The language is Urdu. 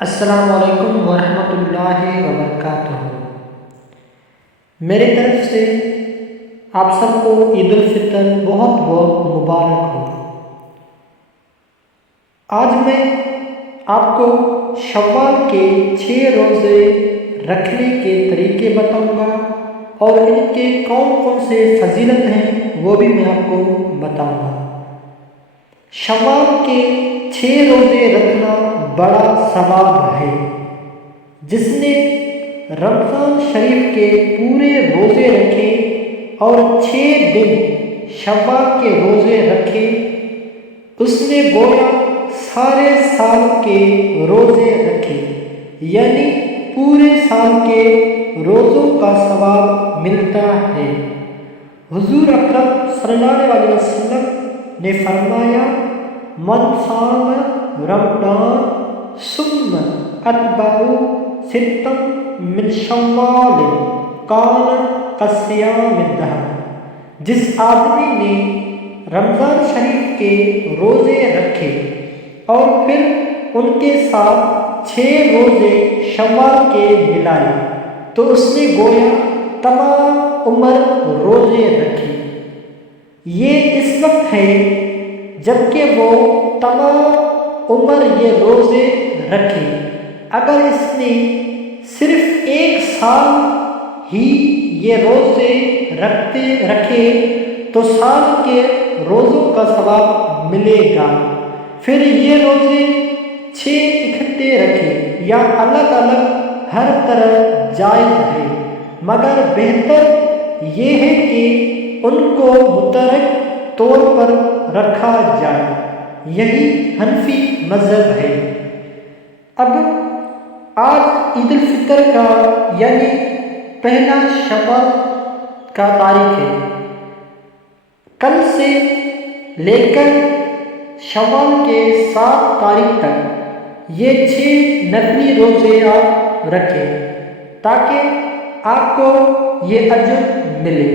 السلام علیکم ورحمۃ اللہ وبرکاتہ۔ میری طرف سے آپ سب کو عید الفطر بہت بہت مبارک ہو۔ آج میں آپ کو شوال کے 6 روزے رکھنے کے طریقے بتاؤں گا اور ان کے کون کون سے فضیلت ہیں وہ بھی میں آپ کو بتاؤں گا۔ شوال کے 6 روزے رکھنا بڑا ثواب ہے۔ جس نے رمضان شریف کے پورے روزے رکھے اور 6 دن شوال کے روزے رکھے، اس نے گویا سارے سال کے روزے رکھے، یعنی پورے سال کے روزوں کا ثواب ملتا ہے۔ حضور اکرم صلی اللہ علیہ وسلم نے فرمایا، من صام رمضان ثم اتبعہ ستا من شوال کان کصیام الدہر۔ جس آدمی نے رمضان شریف کے روزے رکھے اور پھر ان کے ساتھ 6 روزے شوال کے ملائے تو اس نے گویا تمام عمر روزے رکھے۔ یہ اس وقت ہے جبکہ وہ تمام عمر یہ روزے رکھے۔ اگر اس نے صرف 1 سال ہی یہ روزے رکھے تو سال کے روزوں کا ثواب ملے گا۔ پھر یہ روزے 6 اکٹھے رکھے یا الگ الگ ہر طرح جائز ہے، مگر بہتر یہ ہے کہ ان کو متحرک طور پر رکھا جائے۔ یہی حنفی مذہب ہے۔ اب آج عید الفطر کا یعنی پہلا شوال کا تاریخ ہے۔ کل سے لے کر شوال کے 7 تاریخ تک یہ 6 نفلی روزے آپ رکھیں تاکہ آپ کو یہ اجر ملے۔